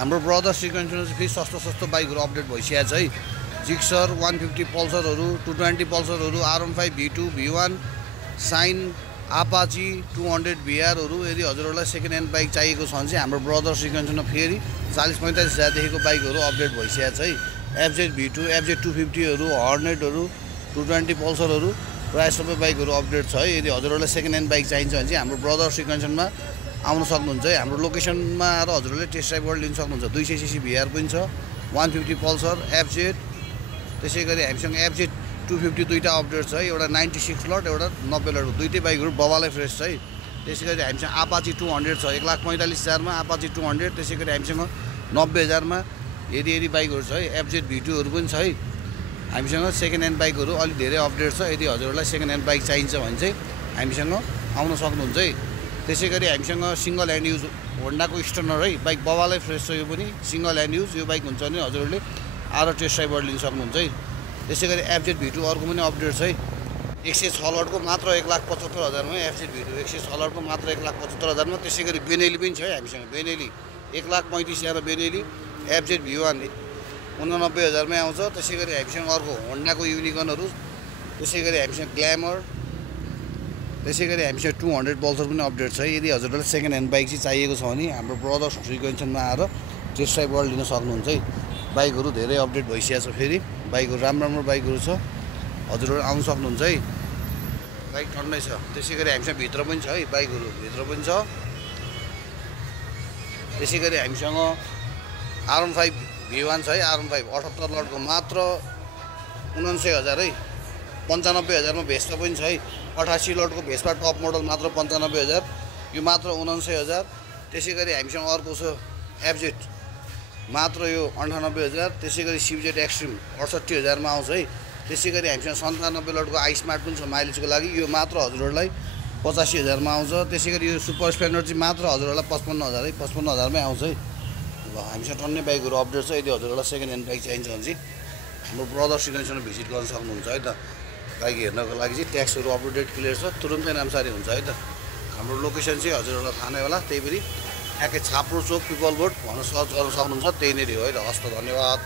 हाम्रो ब्रदर सिक्वेन्समा चाहिँ फेरि सस्तो बाइकहरू अपडेट भइसकेको छ है। जिक्सर 150 पल्सरहरू, 220 पल्सरहरू, R15 V2 V1 साइन, आपाची 200 VR हरू। यदि हजुरहरूलाई सेकेन्ड ह्यान्ड बाइक चाहिएको छ भने चाहिँ हाम्रो ब्रदर सिक्वेन्समा फेरि 40-45 हजारदेखिको बाइकहरू अपडेट भइसकेको छ है। FZ V2, FZ 250हरू, हर्नेटहरू, 220 पल्सरहरू प्रायः सबै बाइकहरू अपडेट छ है। यदि हजुरहरूलाई सेकेन्ड ह्यान्ड बाइक चाहिन्छ भने चाहिँ हाम्रो ब्रदर सिक्वेन्समा आउन सक्नुहुन्छ है। हाम्रो लोकेसनमा आएर हजुरहरूले टेस्ट ड्राइभ गरेर लिन सक्नुहुन्छ। 200cc VR पनि छ, 150 पल्सर, FZ। त्यसै गरी हामीसँग FZ 250 दुईटा अपडेट छ है। एउटा 96 लट, एउटा 90 लट, दुईटै बाइकहरू बबालै फ्रेस छ है। त्यसै गरी हामीसँग आपाची 200 छ, 1,45,000 मा आपाची 200। त्यसै गरी हामीसँग 90,000 मा यदि बाइकहरू छ है। FZ V2हरू पनि छ है। हामीसँग सेकेन्ड ह्यान्ड बाइकहरू अलिक धेरै अपडेट छ। यदि हजुरहरूलाई सेकेन्ड ह्यान्ड बाइक चाहिन्छ भने चाहिँ हामीसँग आउन सक्नुहुन्छ है। त्यसै गरी हामीसँग सिङ्गल ह्यान्ड युज होन्डाको स्टर्नर है, बाइक बबालै फ्रेस छ। यो पनि सिङ्गल ह्यान्ड युज यो बाइक हुन्छ भने हजुरहरूले आएर टेस्ट ड्राइभ गरेर लिन सक्नुहुन्छ है। त्यसै गरी FZ V2 अर्को पनि अपडेट छ है। 106 लटको मात्र 1,75,000 मा FZ V2, 106 लटको मात्र 1,75,000 मा। त्यसै गरी बेनेली पनि छ है हामीसँग। बेनेली 1,35,000 बेनेली, FZ V1 89,000 मै आउँछ। त्यसै गरी हामीसँग अर्को होन्डाको युनिकर्नहरू, त्यसै गरी हामीसँग ग्ल्यामर, त्यसै गरी हामीसँग 200 पल्सर पनि अपडेट छ है। यदि हजुरहरूलाई सेकेन्ड ह्यान्ड बाइक चाहिँ चाहिएको छ भने हाम्रो ब्रदर्स फ्रिक्वेन्सनमा आएर टेस्ट ड्राइभ गरेर लिन सक्नुहुन्छ है। बाइकहरू धेरै अपडेट भइसकेको छ। फेरि बाइकहरू राम्रो बाइकहरू छ, हजुरहरू आउन सक्नुहुन्छ है। बाइक ठन्डै छ। त्यसै गरी हामीसँग भित्र पनि छ है, बाइकहरू भित्र पनि छ। त्यसै गरी हामीसँग R15 V1 छ है। R15 78 लटको मात्र 79,000 है। 95,000 मा भेस्पा पनि छ है। 88 लटको भेस्पा टप मोडल मात्र 95,000, यो मात्र 79,000। त्यसै गरी हामीसँग अर्को छ FZ मात्र यो 98,000। त्यसै गरी CZ एक्सट्रिम 68,000 मा आउँछ है। त्यसै गरी हामीसँग 97 लटको आइस्मार्ट पनि छ माइलेजको लागि, यो मात्र हजुरहरूलाई 85,000 मा आउँछ। त्यसै गरी यो सुपर स्प्लेन्डर चाहिँ मात्र हजुरहरूलाई 55,000 है, 55,000 मै आउँछ है। ल हामीसँग टन्नै बाइकहरू अपडेट छ। यदि हजुरहरूलाई सेकेन्ड ह्यान्ड बाइक चाहिन्छ भने चाहिँ हाम्रो ब्रदर सिक्वेन्समा भिजिट गर्न सक्नुहुन्छ है त। बाइक हेर्नको लागि चाहिँ ट्याक्सहरू अपडेट क्लियर छ, तुरुन्तै नामसारी हुन्छ है त। हाम्रो लोकेसन चाहिँ हजुरहरूलाई थाहा नै होला, त्यही पनि ठ्याक्कै छाप्रो चोक पिपल बोर्ड भनेर सर्च गर्न सक्नुहुन्छ। त्यही नै हो है त। हस् त, धन्यवाद।